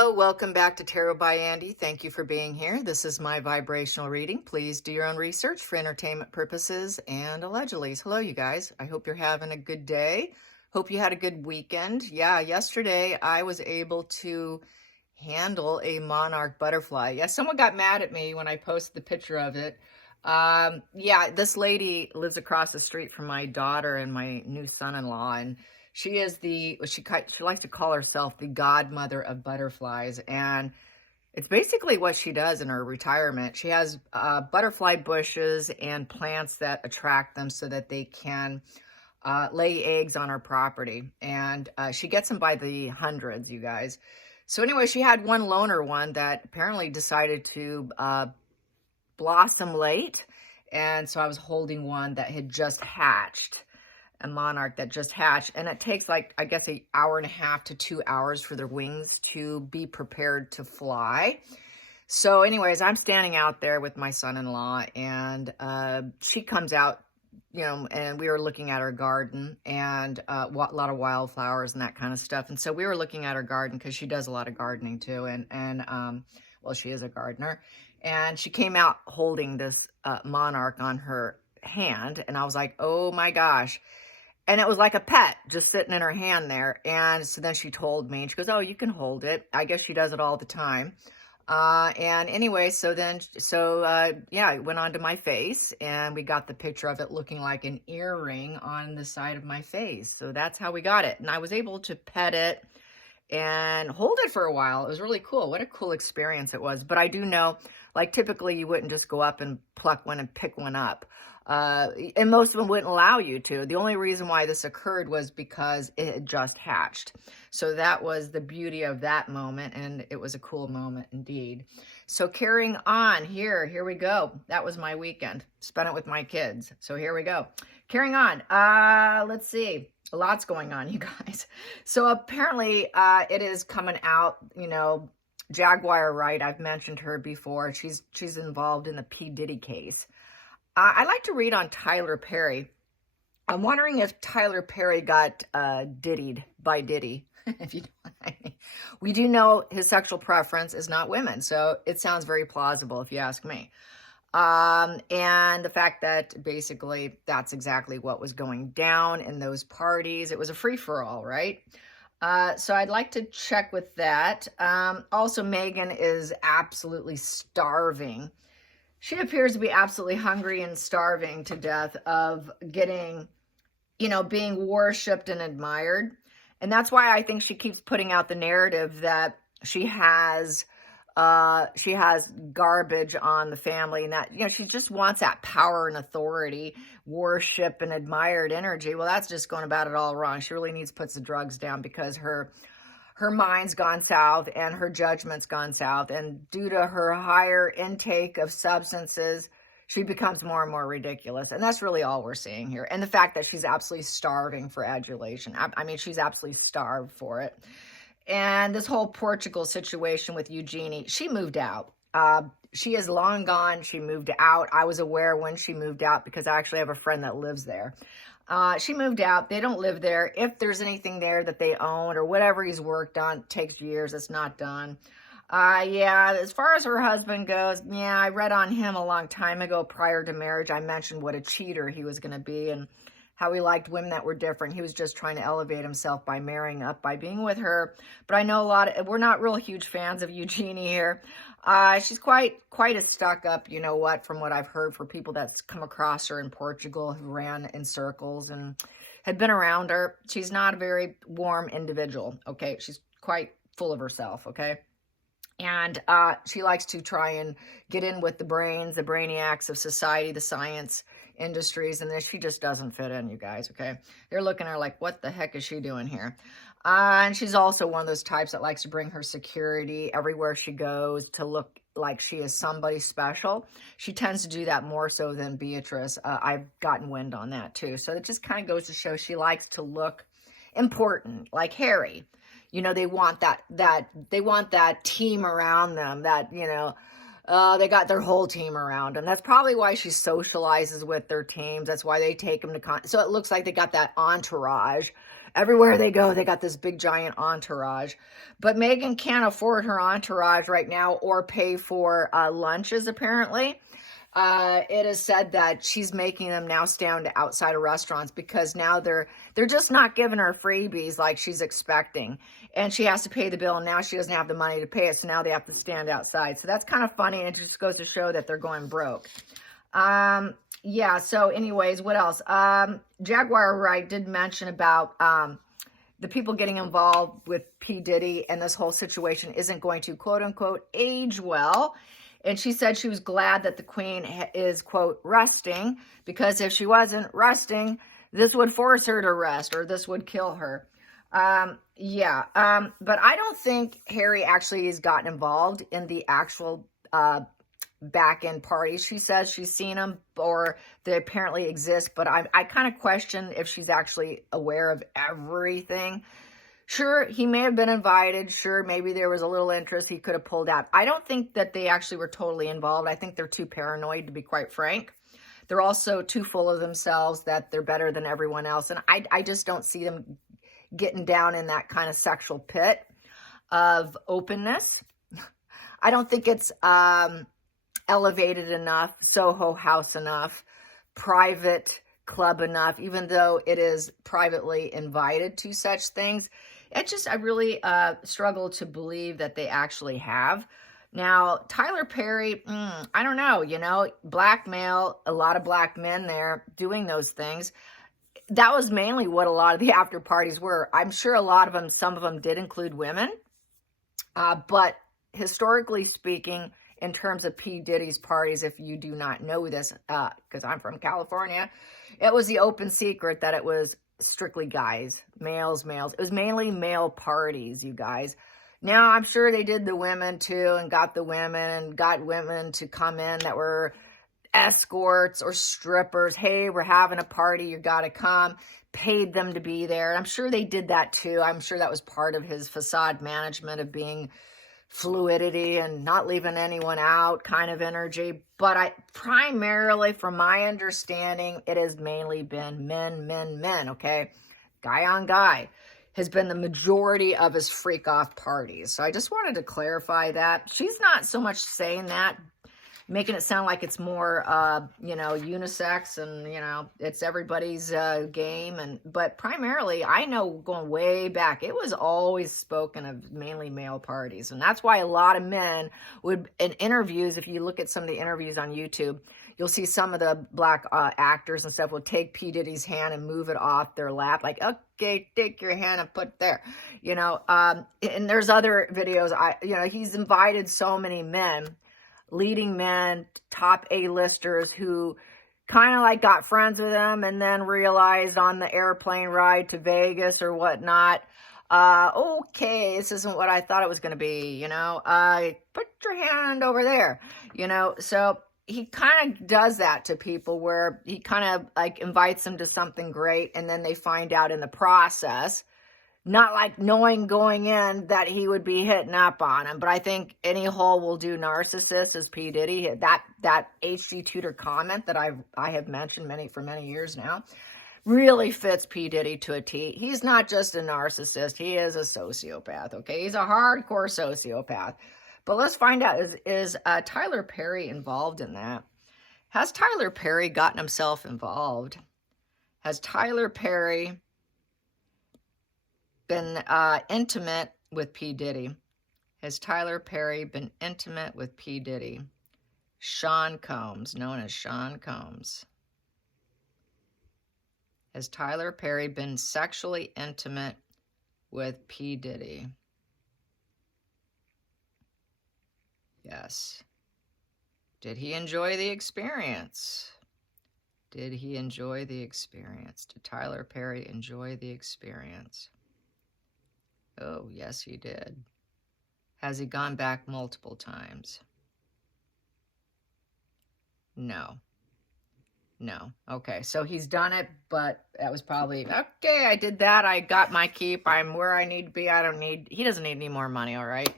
Hello, welcome back to Tarot by Andy. Thank you for being here. This is my vibrational reading. Please do your own research for entertainment purposes and allegedly. Hello, you guys. I hope you're having a good day. Hope you had a good weekend. Yeah, yesterday I was able to handle a monarch butterfly. Yeah, someone got mad at me when I posted the picture of it. Yeah, this lady lives across the street from my daughter and my new son-in-law, and she is she likes to call herself the godmother of butterflies, and it's basically what she does in her retirement. She has butterfly bushes and plants that attract them so that they can lay eggs on her property, and she gets them by the hundreds, you guys. So anyway, she had one loner one that apparently decided to blossom late, and so I was holding one that had just hatched, a monarch that just hatched, and it takes like, I guess, an hour and a half to 2 hours for their wings to be prepared to fly. So anyways, I'm standing out there with my son-in-law, and she comes out, you know, and we were looking at her garden, and a lot of wildflowers and that kind of stuff. And so we were looking at her garden because she does a lot of gardening too, and well, she is a gardener. And she came out holding this monarch on her hand, and I was like, oh my gosh. And it was like a pet just sitting in her hand there. And so then she told me, and she goes, oh, you can hold it. I guess she does it all the time. And anyway, yeah, it went onto my face, and we got the picture of it looking like an earring on the side of my face. So that's how we got it. And I was able to pet it and hold it for a while. It was really cool. What a cool experience it was. But I do know, like, typically you wouldn't just go up and pluck one and pick one up. And most of them wouldn't allow you to. The only reason why this occurred was because it had just hatched. So that was the beauty of that moment, and it was a cool moment indeed. So carrying on, here we go. That was my weekend. Spent it with my kids. So here we go. Carrying on. Let's see. A lot's going on, you guys. So apparently it is coming out, you know, Jaguar Wright. I've mentioned her before. She's involved in the P Diddy case. I like to read on Tyler Perry. I'm wondering if Tyler Perry got diddied by Diddy, if you know what I mean. We do know his sexual preference is not women, so it sounds very plausible if you ask me. And the fact that basically that's exactly what was going down in those parties. It was a free-for-all, right? So I'd like to check with that. Also, Megan is absolutely starving. She appears to be absolutely hungry and starving to death of getting, you know, being worshipped and admired. And that's why I think she keeps putting out the narrative that she has garbage on the family, and that, you know, she just wants that power and authority, worship and admired energy. Well, that's just going about it all wrong. She really needs to put the drugs down, because her mind's gone south and her judgment's gone south. And due to her higher intake of substances, she becomes more and more ridiculous. And that's really all we're seeing here. And the fact that she's absolutely starving for adulation. I mean, she's absolutely starved for it. And this whole Portugal situation with Eugenie, she moved out. She is long gone. She moved out. I was aware when she moved out because I actually have a friend that lives there. She moved out. They don't live there. If there's anything there that they own or whatever he's worked on, it takes years. It's not done. Yeah, as far as her husband goes, yeah, I read on him a long time ago prior to marriage. I mentioned what a cheater he was going to be and how he liked women that were different. He was just trying to elevate himself by marrying up, by being with her. But I know we're not real huge fans of Eugenie here. She's quite a stuck up, you know what, from what I've heard for people that's come across her in Portugal who ran in circles and had been around her. She's not a very warm individual, okay? She's quite full of herself, okay? And she likes to try and get in with the brainiacs of society, the science industries, and then she just doesn't fit in, you guys, okay? They're looking at her like, what the heck is she doing here? And she's also one of those types that likes to bring her security everywhere she goes to look like she is somebody special. She tends to do that more so than Beatrice. I've gotten wind on that too. So it just kind of goes to show she likes to look important, like Harry. You know, they want that team around them, that, you know, they got their whole team around them. That's probably why she socializes with their teams. That's why they take them to so it looks like they got that entourage. everywhere they go, they got this big giant entourage. But Meghan can't afford her entourage right now or pay for lunches, apparently. It is said that she's making them now stand outside of restaurants because now they're just not giving her freebies like she's expecting. And she has to pay the bill, and now she doesn't have the money to pay it, so now they have to stand outside. So that's kind of funny, and it just goes to show that they're going broke. Yeah, so anyways, what else? Jaguar Wright did mention about the people getting involved with P. Diddy, and this whole situation isn't going to, quote unquote, age well. And she said she was glad that the queen is, quote, resting, because if she wasn't resting, this would force her to rest, or this would kill her. Yeah, but I don't think Harry actually has gotten involved in the actual back-end parties. She says she's seen them, or they apparently exist, but I kind of question if she's actually aware of everything. Sure, he may have been invited. Sure, maybe there was a little interest. He could have pulled out. I don't think that they actually were totally involved. I think they're too paranoid, to be quite frank. They're also too full of themselves that they're better than everyone else. And I just don't see them getting down in that kind of sexual pit of openness. I don't think it's elevated enough, Soho House enough, private club enough, even though it is privately invited to such things. I really struggle to believe that they actually have. Now, Tyler Perry, I don't know, blackmail, a lot of black men there doing those things. That was mainly what a lot of the after parties were. I'm sure a lot of them, some of them did include women. But historically speaking, in terms of P. Diddy's parties, if you do not know this, because I'm from California, it was the open secret that it was strictly guys, males. It was mainly male parties, you guys. Now, I'm sure they did the women too, and got women to come in that were escorts or strippers. Hey, we're having a party, you got to come. Paid them to be there. I'm sure they did that too. I'm sure that was part of his facade management of being fluidity and not leaving anyone out kind of energy. But primarily, from my understanding, it has mainly been men, okay? Guy on guy has been the majority of his freak off parties. So I just wanted to clarify that. She's not so much saying that, making it sound like it's more, unisex and, it's everybody's game. But primarily, I know going way back, it was always spoken of mainly male parties. And that's why a lot of men would, in interviews, if you look at some of the interviews on YouTube, you'll see some of the black actors and stuff will take P. Diddy's hand and move it off their lap. Like, okay, take your hand and put it there. And there's other videos, he's invited so many men, leading men, top A-listers who kind of like got friends with him and then realized on the airplane ride to Vegas or whatnot, okay, this isn't what I thought it was going to be, put your hand over there, so he kind of does that to people where he kind of like invites them to something great, and then they find out in the process, not like knowing going in that he would be hitting up on him. But I think any hole will do narcissist as P. Diddy. That H.G. Tudor comment that I have mentioned for many years now really fits P. Diddy to a T. He's not just a narcissist. He is a sociopath, okay? He's a hardcore sociopath. But let's find out, is Tyler Perry involved in that? Has Tyler Perry gotten himself involved? Has Tyler Perry been intimate with P. Diddy? Has Tyler Perry been intimate with P. Diddy? Sean Combs, known as Sean Combs. Has Tyler Perry been sexually intimate with P. Diddy? Yes. Did he enjoy the experience? Did he enjoy the experience? Did Tyler Perry enjoy the experience? Oh, yes, he did. Has he gone back multiple times? No. Okay, so he's done it, but that was probably, okay, I did that. I got my keep. I'm where I need to be. He doesn't need any more money, all right?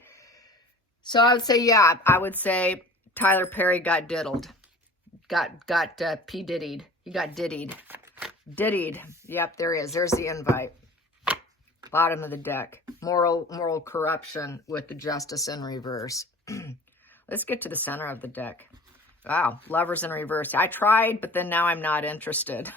So I would say, yeah, Tyler Perry got diddled. Got P. Diddy'd. He got diddied. Yep, there he is. There's the invite. Bottom of the deck. Moral corruption with the Justice in reverse. Let's get to the center of the deck. Wow, Lovers in reverse. I tried, but then now I'm not interested.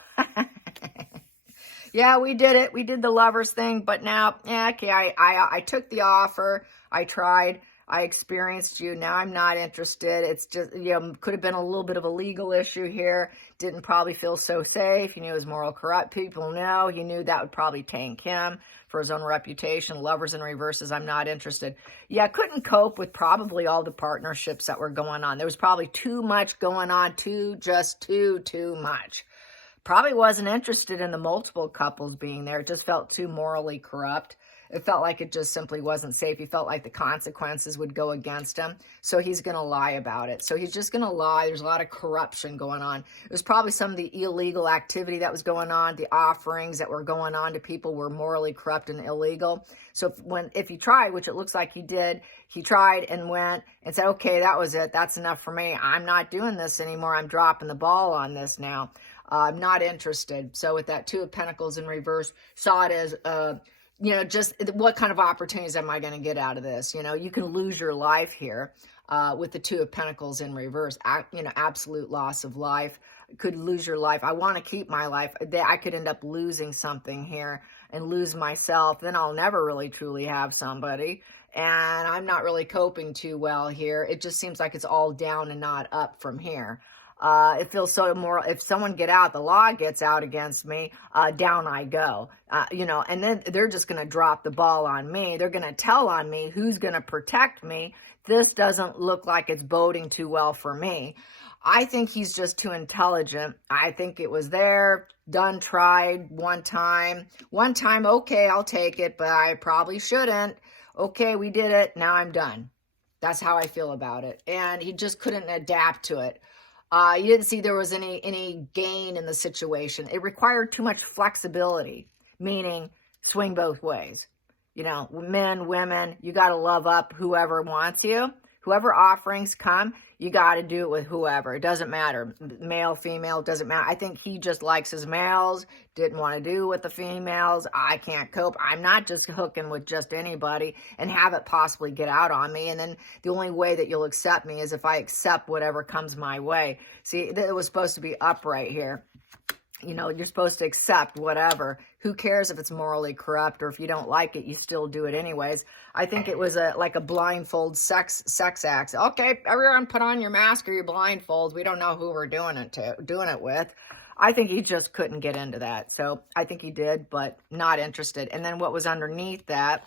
Yeah, we did it. We did the Lovers thing, but now, yeah, okay, I took the offer. I tried. I experienced you. Now I'm not interested. It's just, you know, could have been a little bit of a legal issue here. Didn't probably feel so safe. He knew it was moral corrupt. People know. He knew that would probably tank him for his own reputation. Lovers in reverses, I'm not interested. Yeah, couldn't cope with probably all the partnerships that were going on. There was probably too much going on, too much. Probably wasn't interested in the multiple couples being there. It just felt too morally corrupt. It felt like it just simply wasn't safe. He felt like the consequences would go against him. So he's going to lie about it. So he's just going to lie. There's a lot of corruption going on. It was probably some of the illegal activity that was going on. The offerings that were going on to people were morally corrupt and illegal. So if he tried, which it looks like he did, he tried and went and said, okay, that was it. That's enough for me. I'm not doing this anymore. I'm dropping the ball on this now. I'm not interested. So with that Two of Pentacles in reverse, saw it as, you know, just what kind of opportunities am I going to get out of this? You know, you can lose your life here with the Two of Pentacles in reverse. You know, absolute loss of life. Could lose your life. I want to keep my life. I could end up losing something here and lose myself. Then I'll never really truly have somebody. And I'm not really coping too well here. It just seems like it's all down and not up from here. It feels so moral. If someone get out, the law gets out against me, down I go, you know, and then they're just going to drop the ball on me. They're going to tell on me who's going to protect me. This doesn't look like it's boding too well for me. I think he's just too intelligent. I think it was there, done, tried one time, okay, I'll take it, but I probably shouldn't. Okay, we did it. Now I'm done. That's how I feel about it. And he just couldn't adapt to it. You didn't see there was any gain in the situation. It required too much flexibility, meaning swing both ways. You know, men, women, you got to love up whoever wants you. Whoever offerings come, you got to do it with whoever. It doesn't matter. Male, female, it doesn't matter. I think he just likes his males, didn't want to do with the females. I can't cope. I'm not just hooking with just anybody and have it possibly get out on me. And then the only way that you'll accept me is if I accept whatever comes my way. See, it was supposed to be upright here. You know, you're supposed to accept whatever. Who cares if it's morally corrupt, or if you don't like it, you still do it anyways. I think it was like a blindfold sex act. Okay, everyone put on your mask or your blindfolds. We don't know who we're doing it with. I think he just couldn't get into that. So I think he did, but not interested. And then what was underneath that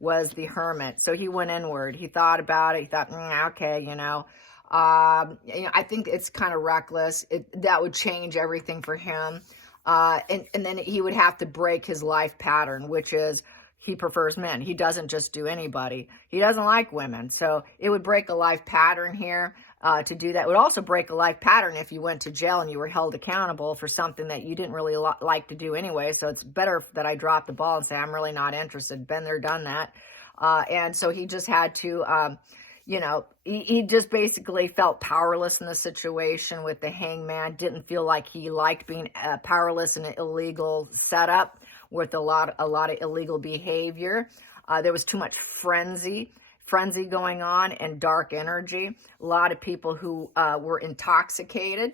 was the Hermit. So he went inward. He thought about it. He thought, okay, you know, I think it's kind of reckless. That would change everything for him. And then he would have to break his life pattern, which is he prefers men. He doesn't just do anybody. He doesn't like women. So it would break a life pattern here to do that. It would also break a life pattern if you went to jail and you were held accountable for something that you didn't really like to do anyway. So it's better that I drop the ball and say, I'm really not interested. Been there, done that. And so he just had to... you know, he just basically felt powerless in the situation with the Hangman. Didn't feel like he liked being powerless in an illegal setup with a lot of illegal behavior. There was too much frenzy going on and dark energy. A lot of people who were intoxicated.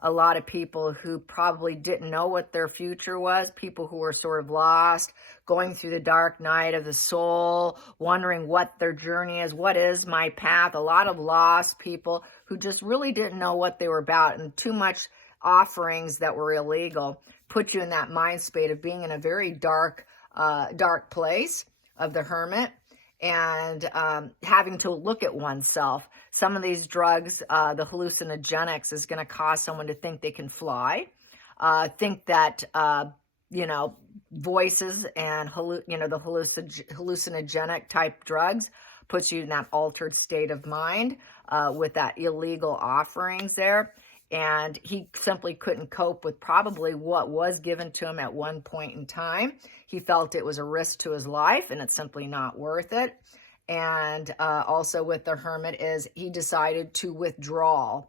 A lot of people who probably didn't know what their future was, people who were sort of lost, going through the dark night of the soul, wondering what their journey is, what is my path. A lot of lost people who just really didn't know what they were about, and too much offerings that were illegal put you in that mind state of being in a very dark place of the Hermit, and having to look at oneself. Some of these drugs, the hallucinogenics, is going to cause someone to think they can fly, think that, you know, voices and, the hallucinogenic type drugs puts you in that altered state of mind with that illegal offerings there. And he simply couldn't cope with probably what was given to him at one point in time. He felt it was a risk to his life, and it's simply not worth it. And also with the Hermit is he decided to withdraw.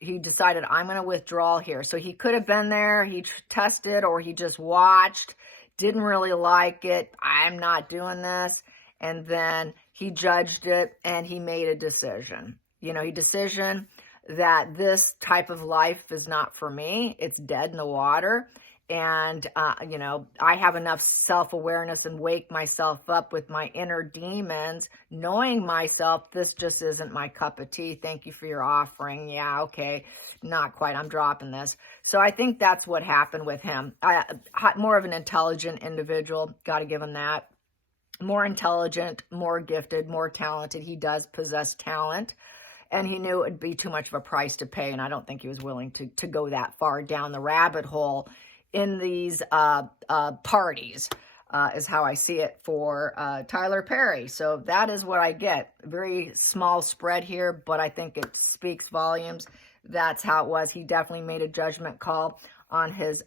He decided, I'm going to withdraw here. So he could have been there, he tested, or he just watched, didn't really like it. I'm not doing this. And then he judged it and he made a decision. You know, he decision that this type of life is not for me. It's dead in the water. And, you know, I have enough self-awareness and wake myself up with my inner demons, knowing myself, this just isn't my cup of tea. Thank you for your offering. Yeah, okay, not quite. I'm dropping this. So I think that's what happened with him. More of an intelligent individual. Got to give him that. More intelligent, more gifted, more talented. He does possess talent. And he knew it would be too much of a price to pay. And I don't think he was willing to go that far down the rabbit hole in these parties, is how I see it for Tyler Perry. So that is what I get. Very small spread here, but I think it speaks volumes. That's how it was. He definitely made a judgment call on his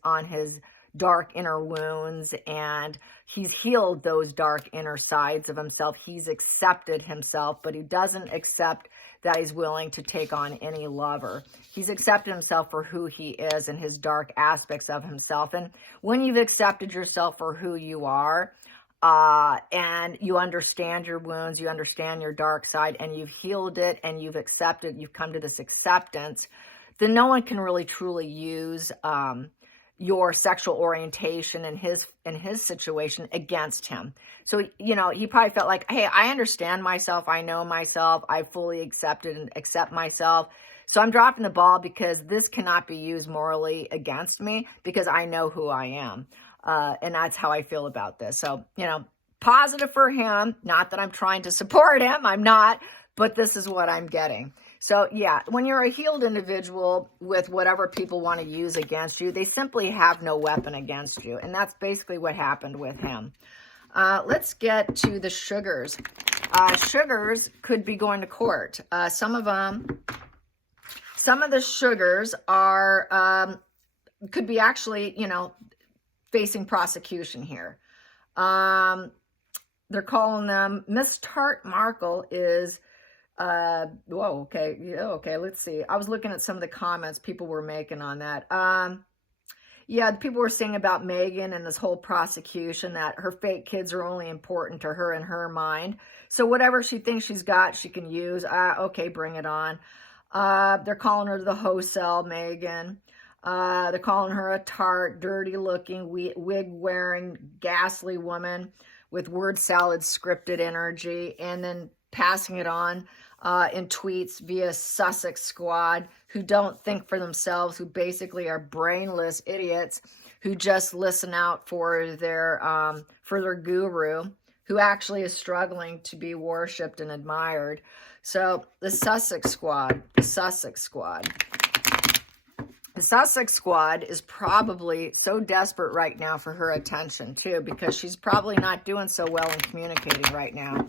dark inner wounds, and he's healed those dark inner sides of himself. He's accepted himself, but he doesn't accept that he's willing to take on any lover. He's accepted himself for who he is and his dark aspects of himself. And when you've accepted yourself for who you are, and you understand your wounds, you understand your dark side, and you've healed it, and you've accepted, you've come to this acceptance, then no one can really truly use your sexual orientation and his situation against him. So, you know, he probably felt like, hey, I understand myself. I know myself. I fully accepted and accept myself. So I'm dropping the ball because this cannot be used morally against me because I know who I am. And that's how I feel about this. So, you know, positive for him. Not that I'm trying to support him. I'm not. But this is what I'm getting. So, yeah, when you're a healed individual with whatever people want to use against you, they simply have no weapon against you. And that's basically what happened with him. Let's get to the sugars. Sugars could be going to court. Some of the sugars are, could be actually, you know, facing prosecution here. They're calling them, Miss Tart Markle is... whoa, okay. Yeah, okay, let's see. I was looking at some of the comments people were making on that. Yeah, people were saying about Meghan and this whole prosecution that her fake kids are only important to her in her mind. So whatever she thinks she's got, she can use. Okay, bring it on. They're calling her the wholesale Meghan. They're calling her a tart, dirty-looking, wig-wearing, ghastly woman with word salad scripted energy, and then passing it on in tweets via Sussex squad who don't think for themselves, who basically are brainless idiots who just listen out for their guru, who actually is struggling to be worshipped and admired. So the Sussex squad, the Sussex squad is probably so desperate right now for her attention too, because she's probably not doing so well in communicating right now,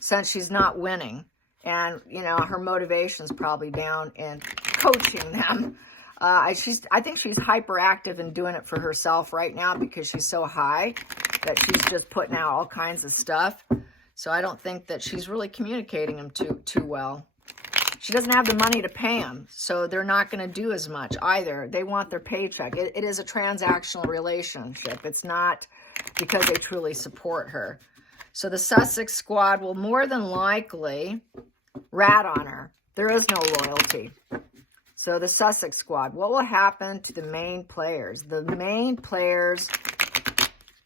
since she's not winning. And, you know, her motivation's probably down in coaching them. I think she's hyperactive and doing it for herself right now because she's so high that she's just putting out all kinds of stuff. So I don't think that she's really communicating them too well. She doesn't have the money to pay them, so they're not going to do as much either. They want their paycheck. It is a transactional relationship. It's not because they truly support her. So the Sussex squad will more than likely rat on her. There is no loyalty. So the Sussex squad, what will happen to the main players? The main players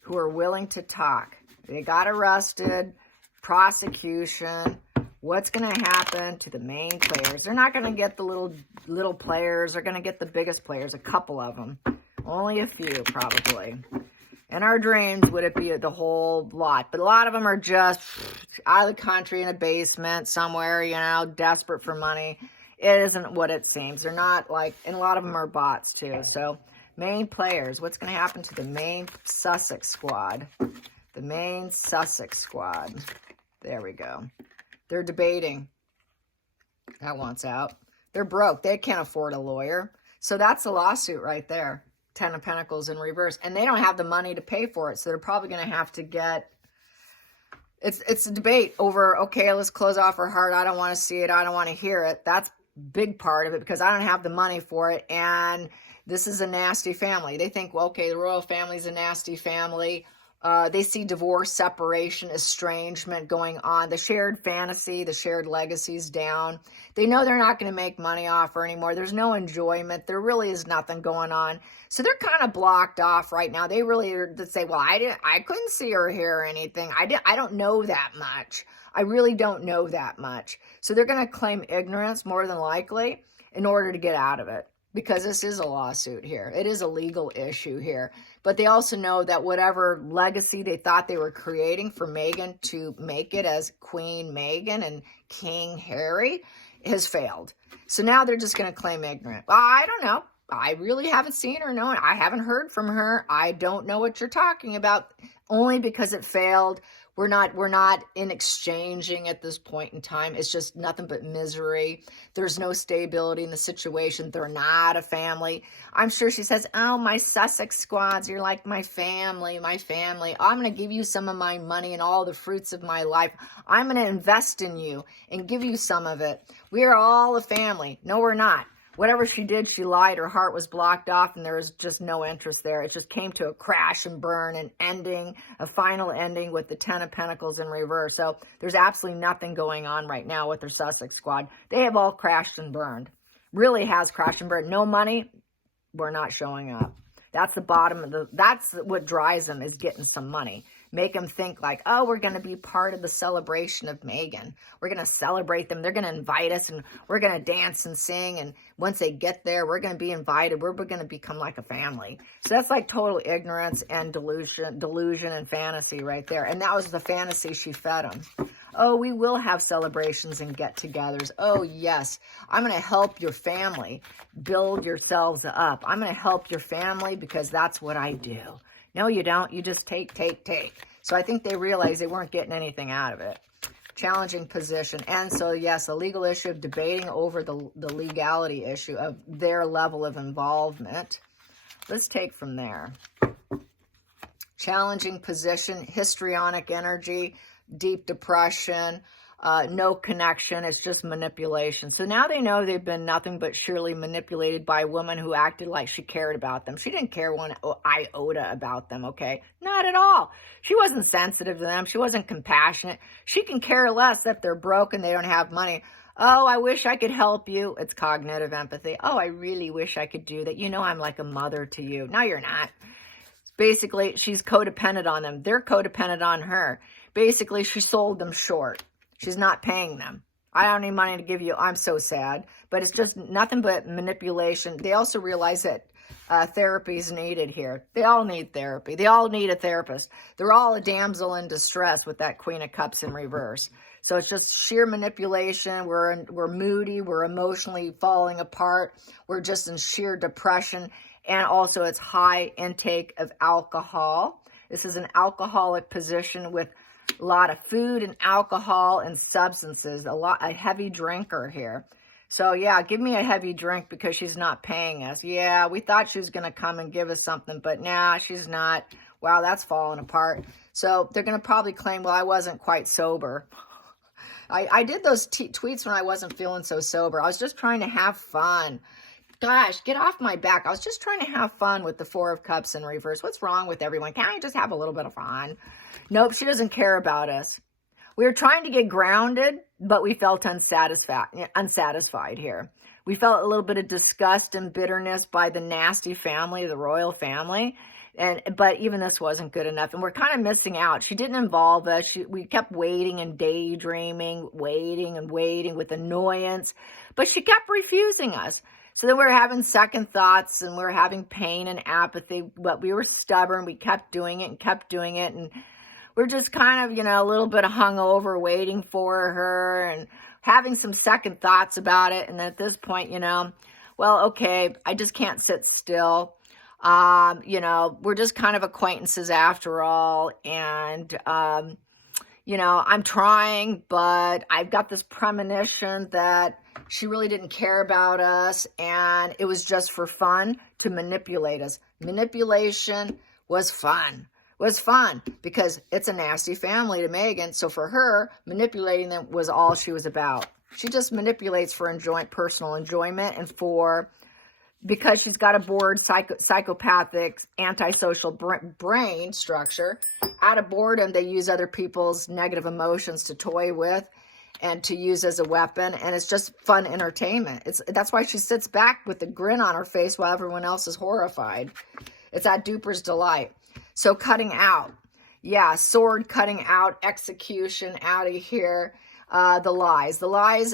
who are willing to talk. They got arrested, prosecution. What's going to happen to the main players? They're not going to get the little players. They're going to get the biggest players, a couple of them. Only a few, probably. In our dreams, would it be the whole lot? But a lot of them are just out of the country in a basement somewhere, you know, desperate for money. It isn't what it seems. They're not like, and a lot of them are bots too. So main players, what's going to happen to the main Sussex squad? The main Sussex squad. There we go. They're debating. That one's out. They're broke. They can't afford a lawyer. So that's a lawsuit right there. 10 of Pentacles in reverse. And they don't have the money to pay for it. So they're probably going to have to get... It's a debate over, okay, let's close off her heart. I don't want to see it. I don't want to hear it. That's a big part of it because I don't have the money for it. And This is a nasty family. They think, well, okay, the royal family is a nasty family. They see divorce, separation, estrangement going on. The shared fantasy, the shared legacy's down. They know they're not going to make money off her anymore. There's no enjoyment. There really is nothing going on. So they're kind of blocked off right now. They really are to say, well, I couldn't see her hear anything. I don't know that much. I really don't know that much. So they're going to claim ignorance more than likely in order to get out of it. Because this is a lawsuit here. It is a legal issue here. But they also know that whatever legacy they thought they were creating for Meghan to make it as Queen Meghan and King Harry has failed. So now they're just going to claim ignorant. Well, I don't know. I really haven't seen her. No, I haven't heard from her. I don't know what you're talking about. Only because it failed. We're not in exchanging at this point in time. It's just nothing but misery. There's no stability in the situation. They're not a family. I'm sure she says, oh, my Sussex squads, you're like my family, my family. I'm going to give you some of my money and all the fruits of my life. I'm going to invest in you and give you some of it. We are all a family. No, we're not. Whatever she did, she lied. Her heart was blocked off, and there was just no interest there. It just came to a crash and burn, an ending, a final ending with the 10 of Pentacles in reverse. So there's absolutely nothing going on right now with their Sussex squad. They have all crashed and burned. Really has crashed and burned. No money, we're not showing up. That's the bottom of that's what drives them, is getting some money. Make them think like, oh, we're going to be part of the celebration of Meghan. We're going to celebrate them. They're going to invite us, and we're going to dance and sing. And once they get there, we're going to be invited. We're going to become like a family. So that's like total ignorance and delusion and fantasy right there. And that was the fantasy she fed them. Oh, we will have celebrations and get-togethers. Oh, yes. I'm going to help your family build yourselves up. I'm going to help your family because that's what I do. No, you don't. You just take. So I think they realized they weren't getting anything out of it. Challenging position. And so, yes, a legal issue of debating over the legality issue of their level of involvement. Let's take from there. Challenging position, histrionic energy, deep depression, no connection. It's just manipulation. So now they know they've been nothing but surely manipulated by a woman who acted like she cared about them. She didn't care one iota about them, okay? Not at all. She wasn't sensitive to them. She wasn't compassionate. She can care less if they're broke and they don't have money. Oh, I wish I could help you. It's cognitive empathy. Oh, I really wish I could do that. You know I'm like a mother to you. No, you're not. Basically, she's codependent on them. They're codependent on her. Basically, she sold them short. She's not paying them. I don't need money to give you. I'm so sad. But it's just nothing but manipulation. They also realize that therapy is needed here. They all need therapy. They all need a therapist. They're all a damsel in distress with that Queen of Cups in reverse. So it's just sheer manipulation. We're moody. We're emotionally falling apart. We're just in sheer depression. And also it's high intake of alcohol. This is an alcoholic position with a lot of food and alcohol and substances, a heavy drinker here. So yeah, give me a heavy drink because she's not paying us. Yeah, we thought she was going to come and give us something, but nah, she's not. Wow, that's falling apart. So they're going to probably claim, well, I wasn't quite sober. I did those tweets when I wasn't feeling so sober. I was just trying to have fun. Gosh, get off my back. I was just trying to have fun with the Four of Cups in reverse. What's wrong with everyone? Can't I just have a little bit of fun? Nope, she doesn't care about us. We were trying to get grounded, but we felt unsatisfied here. We felt a little bit of disgust and bitterness by the nasty family, the royal family. But even this wasn't good enough. And we're kind of missing out. She didn't involve us. We kept waiting and daydreaming, waiting and waiting with annoyance. But she kept refusing us. So then we're having second thoughts and we're having pain and apathy, but we were stubborn. We kept doing it and kept doing it. And we're just kind of, a little bit hungover waiting for her and having some second thoughts about it. And at this point, well, okay, I just can't sit still. We're just kind of acquaintances after all. And, I'm trying, but I've got this premonition that she really didn't care about us, and it was just for fun to manipulate us. Manipulation was fun. Because it's a nasty family to Meghan. So for her, manipulating them was all she was about. She just manipulates for personal enjoyment and for because she's got a bored psychopathic antisocial brain structure. Out of boredom, they use other people's negative emotions to toy with and to use as a weapon, and it's just fun entertainment. That's why she sits back with a grin on her face while everyone else is horrified. It's that duper's delight. So cutting out. Yeah, sword cutting out, execution out of here. The lies.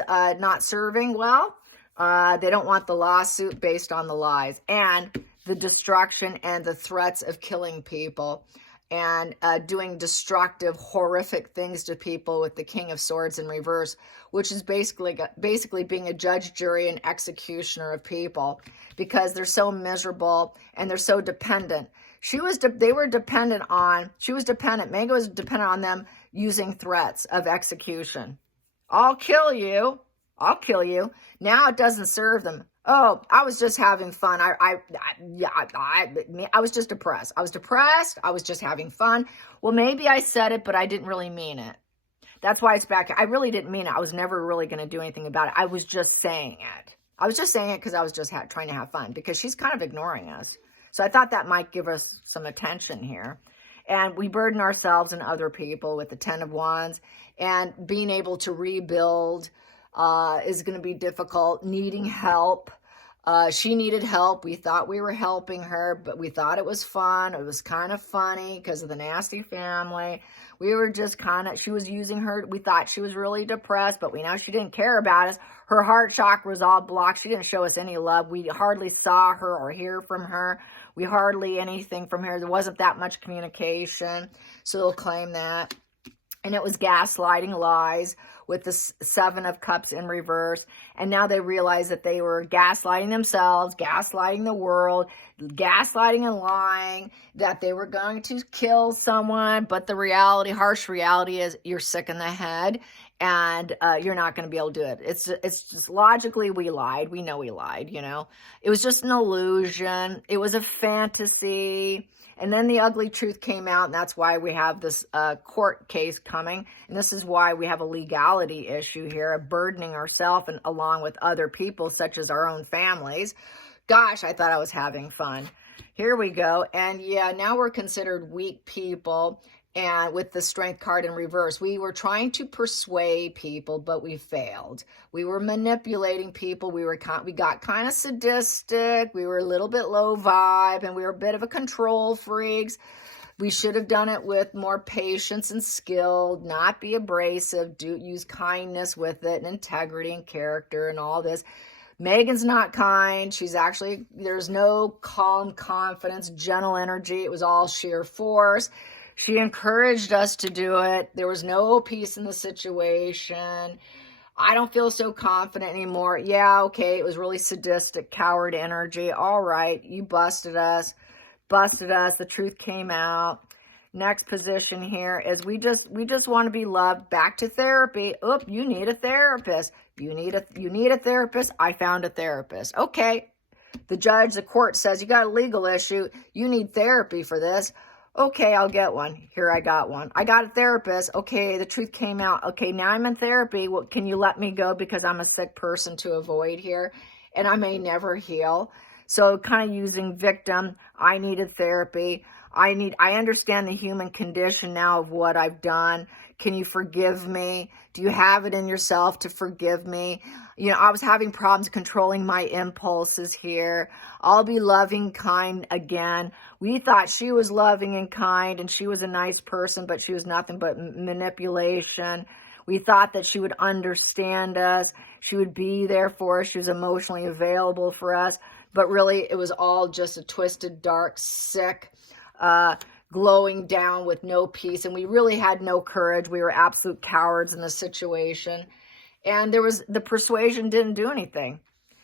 Not serving well. They don't want the lawsuit based on the lies. And the destruction and the threats of killing people. And doing destructive, horrific things to people with the King of Swords in reverse, which is basically being a judge, jury, and executioner of people, because they're so miserable and they're so dependent. She was dependent, Megan was dependent on them using threats of execution. I'll kill you. Now it doesn't serve them. Oh, I was just having fun. I was just depressed. I was just having fun. Well, maybe I said it, but I didn't really mean it. That's why it's back. I really didn't mean it. I was never really going to do anything about it. I was just saying it. I was just saying it because I was just trying to have fun, because she's kind of ignoring us. So I thought that might give us some attention here. And we burden ourselves and other people with the 10 of Wands, and being able to rebuild is going to be difficult. Needing help. She needed help. We thought we were helping her, but we thought it was fun. It was kind of funny because of the nasty family. We were just she was using her. We thought she was really depressed, but we know she didn't care about us. Her heart chakra was all blocked. She didn't show us any love. We hardly saw her or hear from her. We hardly anything from her. There wasn't that much communication. So they'll claim that. And it was gaslighting, lies, with the 7 of Cups in reverse. And now they realize that they were gaslighting themselves, gaslighting the world, gaslighting and lying, that they were going to kill someone. But the reality, harsh reality, is you're sick in the head, and you're not going to be able to do it. It's just logically we lied. We know we lied, you know. It was just an illusion. It was a fantasy. And then the ugly truth came out, and that's why we have this court case coming. And this is why we have a legality issue here, of burdening ourselves and along with other people, such as our own families. Gosh, I thought I was having fun. Here we go. And yeah, now we're considered weak people. And with the Strength card in reverse, we were trying to persuade people, but we failed. We were manipulating people. We got kind of sadistic. We were a little bit low vibe, and we were a bit of a control freaks. We should have done it with more patience and skill, not be abrasive, use kindness with it, and integrity and character and all this. Megan's not kind. There's no calm confidence, gentle energy. It was all sheer force. She encouraged us to do it. There was no peace in the situation. I don't feel so confident anymore. Yeah, okay, it was really sadistic, coward energy. All right, you busted us. The truth came out. Next position here is we just want to be loved. Back to therapy. Oop, you need a therapist. You need a therapist. I found a therapist. Okay. The judge, the court says you got a legal issue. You need therapy for this. Okay, I'll get one. Here, I got one. I got a therapist. Okay, the truth came out. Okay, now I'm in therapy. Well, can you let me go because I'm a sick person to avoid here, and I may never heal. So kind of using victim. I needed therapy. I understand the human condition now of what I've done. Can you forgive me? Do you have it in yourself to forgive me? You know, I was having problems controlling my impulses here. I'll be loving, kind again. We thought she was loving and kind, and she was a nice person, but she was nothing but manipulation. We thought that she would understand us. She would be there for us. She was emotionally available for us. But really, it was all just a twisted, dark, sick, glowing down with no peace. And we really had no courage. We were absolute cowards in the situation. And the persuasion didn't do anything.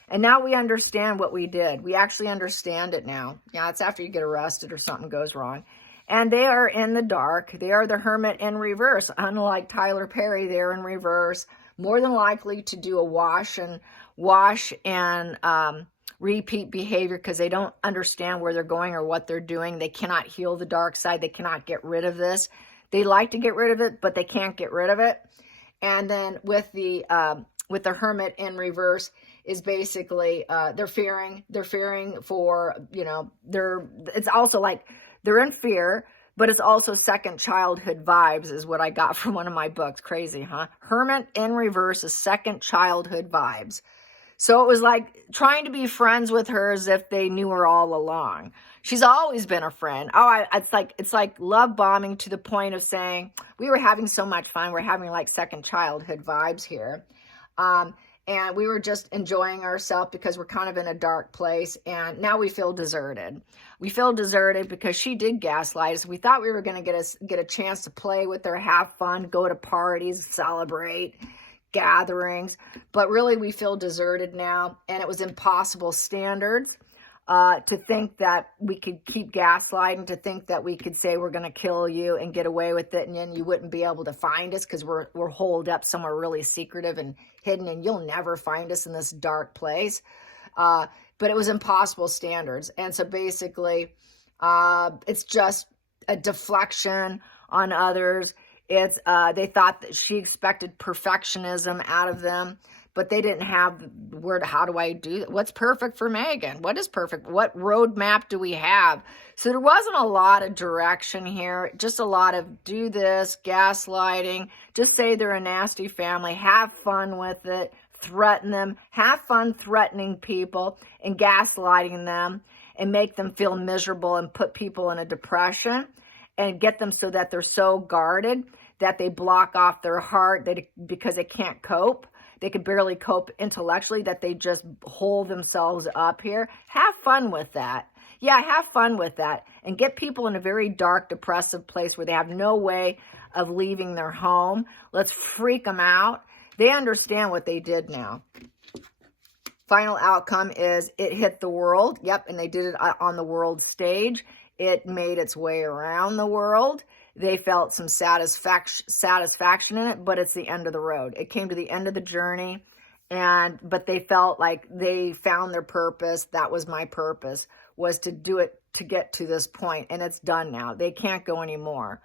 And now we understand what we did. We actually understand it now. Yeah, it's after you get arrested or something goes wrong. And they are in the dark. They are the Hermit in reverse. Unlike Tyler Perry, they're in reverse. More than likely to do a wash and repeat behavior because they don't understand where they're going or what they're doing. They cannot heal the dark side. They cannot get rid of this. They like to get rid of it, but they can't get rid of it. And then with the with the Hermit in reverse is basically they're fearing for, it's also like they're in fear, but it's also second childhood vibes is what I got from one of my books. Crazy, huh? Hermit in reverse is second childhood vibes. So it was like trying to be friends with her as if they knew her all along. She's always been a friend. It's like love bombing to the point of saying, we were having so much fun. We're having like second childhood vibes here. And we were just enjoying ourselves because we're kind of in a dark place. And now we feel deserted. We feel deserted because she did gaslight us. We thought we were going to get a chance to play with her, have fun, go to parties, celebrate, gatherings. But really, we feel deserted now. And it was impossible standards to think that we could keep gaslighting, to think that we could say we're going to kill you and get away with it, and then you wouldn't be able to find us because we're holed up somewhere really secretive and hidden, and you'll never find us in this dark place. But it was impossible standards. And so basically, it's just a deflection on others. It's they thought that she expected perfectionism out of them, but they didn't have the word, how do I do that? What's perfect for Megan? What is perfect? What roadmap do we have? So there wasn't a lot of direction here, just a lot of do this, gaslighting, just say they're a nasty family, have fun with it, threaten them, have fun threatening people and gaslighting them and make them feel miserable and put people in a depression and get them so that they're so guarded that they block off their heart because they can't cope. They could barely cope intellectually, that they just hold themselves up here. Have fun with that. Yeah, have fun with that. And get people in a very dark, depressive place where they have no way of leaving their home. Let's freak them out. They understand what they did now. Final outcome is it hit the world. Yep, and they did it on the world stage. It made its way around the world. They felt some satisfaction in it, but it's the end of the road. It came to the end of the journey, but they felt like they found their purpose. That was my purpose, was to do it to get to this point, and it's done now. They can't go anymore.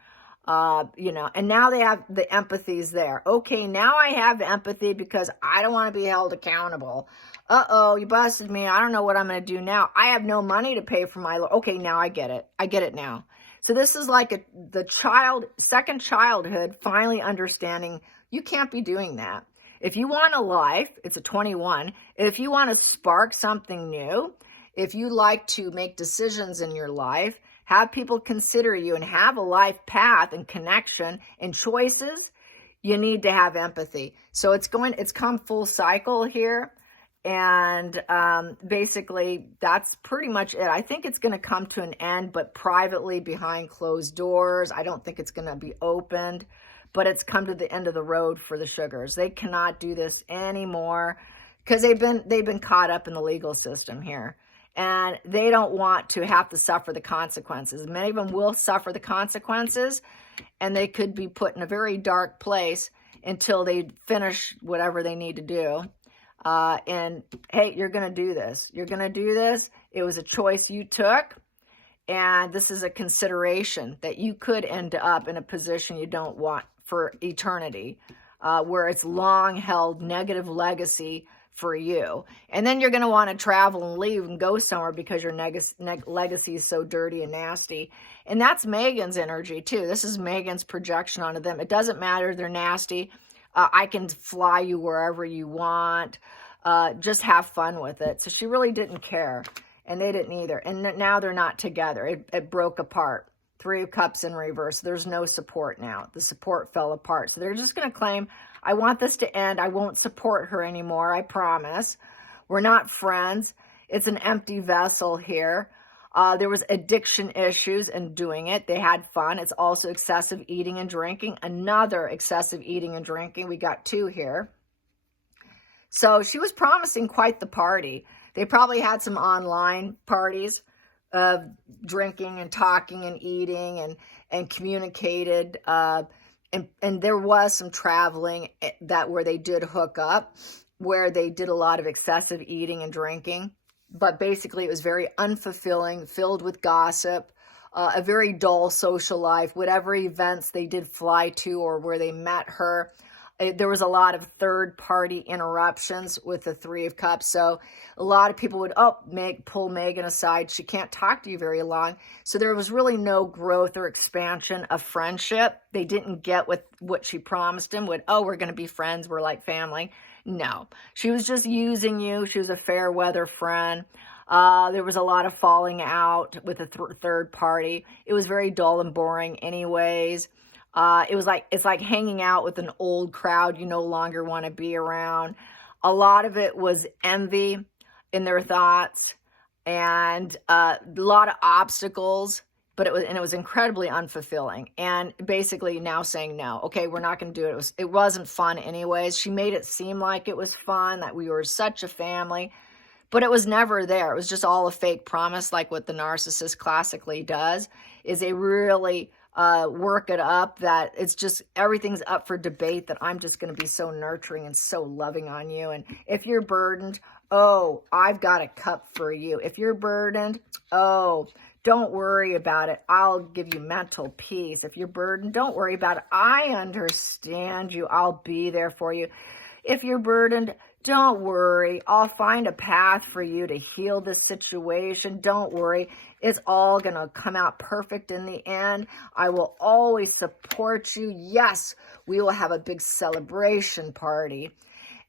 And now they have the empathy's there. Okay, now I have empathy because I don't want to be held accountable. Uh-oh, you busted me. I don't know what I'm going to do now. I have no money to pay for my... Okay, now I get it. I get it now. So this is like second childhood, finally understanding you can't be doing that. If you want a life, it's a 21. If you want to spark something new, if you like to make decisions in your life, have people consider you and have a life path and connection and choices, you need to have empathy. So it's come full cycle here. And basically, that's pretty much it. I think it's going to come to an end, but privately behind closed doors. I don't think it's going to be opened, but it's come to the end of the road for the Sugars. They cannot do this anymore because they've been caught up in the legal system here. And they don't want to have to suffer the consequences. Many of them will suffer the consequences, and they could be put in a very dark place until they finish whatever they need to do. And hey, you're going to do this. You're going to do this. It was a choice you took. And this is a consideration that you could end up in a position you don't want for eternity, where it's long held negative legacy for you. And then you're going to want to travel and leave and go somewhere because your legacy is so dirty and nasty. And that's Megan's energy too. This is Megan's projection onto them. It doesn't matter. They're nasty. I can fly you wherever you want. Just have fun with it. So she really didn't care. And they didn't either. And now they're not together. It broke apart. 3 of Cups in reverse. There's no support now. The support fell apart. So they're just going to claim, I want this to end. I won't support her anymore. I promise. We're not friends. It's an empty vessel here. There was addiction issues in doing it. They had fun. It's also excessive eating and drinking. Another excessive eating and drinking. We got 2 here. So she was promising quite the party. They probably had some online parties of drinking and talking and eating and communicated. And there was some traveling where they did hook up, where they did a lot of excessive eating and drinking. But basically, it was very unfulfilling, filled with gossip, a very dull social life. Whatever events they did fly to or where they met her, There was a lot of third-party interruptions with the Three of Cups. So a lot of people would, pull Megan aside. She can't talk to you very long. So there was really no growth or expansion of friendship. They didn't get with what she promised him with, we're going to be friends. We're like family. No, she was just using you. She was a fair weather friend. There was a lot of falling out with the third party. It was very dull and boring anyways. It's like hanging out with an old crowd you no longer want to be around. A lot of it was envy in their thoughts and a lot of obstacles, but it was incredibly unfulfilling. And basically now saying no, okay, we're not going to do it. It wasn't fun anyways. She made it seem like it was fun, that we were such a family, but it was never there. It was just all a fake promise, like what the narcissist classically does, is they really work it up that it's just everything's up for debate, that I'm just going to be so nurturing and so loving on you. And if you're burdened, I've got a cup for you. If you're burdened, don't worry about it. I'll give you mental peace. If you're burdened, don't worry about it. I understand you. I'll be there for you. If you're burdened, don't worry. I'll find a path for you to heal this situation. Don't worry. It's all going to come out perfect in the end. I will always support you. Yes, we will have a big celebration party.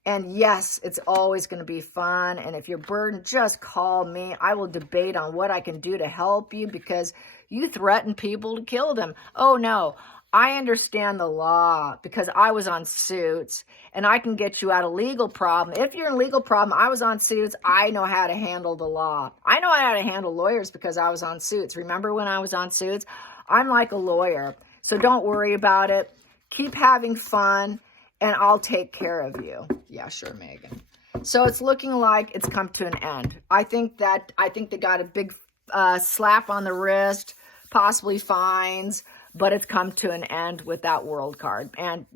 And yes, it's always going to be fun. And if you're burdened, just call me. I will debate on what I can do to help you, because you threaten people to kill them. Oh, no. I understand the law because I was on Suits, and I can get you out of legal problem. If you're in a legal problem, I was on Suits. I know how to handle the law. I know how to handle lawyers because I was on Suits. Remember when I was on Suits? I'm like a lawyer. So don't worry about it. Keep having fun, and I'll take care of you. Yeah, sure, Megan. So it's looking like it's come to an end. I think they got a big slap on the wrist, possibly fines, but it's come to an end with that World card. And,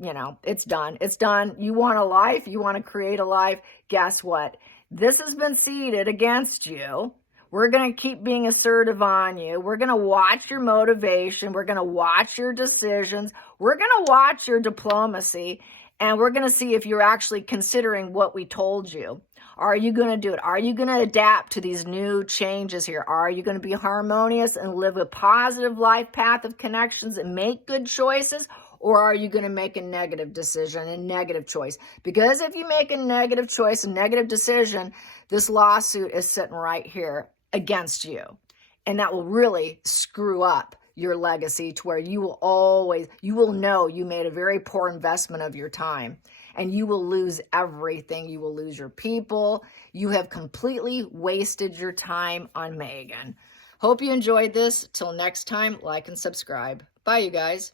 it's done. It's done. You want a life? You want to create a life? Guess what? This has been seeded against you. We're going to keep being assertive on you. We're going to watch your motivation. We're going to watch your decisions. We're going to watch your diplomacy. And we're going to see if you're actually considering what we told you. Are you going to do it? Are you going to adapt to these new changes here? Are you going to be harmonious and live a positive life path of connections and make good choices? Or are you going to make a negative decision, a negative choice? Because if you make a negative choice, a negative decision, this lawsuit is sitting right here against you. And that will really screw up your legacy to where you will know you made a very poor investment of your time. And you will lose everything. You will lose your people. You have completely wasted your time on Megan. Hope you enjoyed this. Till next time, like and subscribe. Bye, you guys.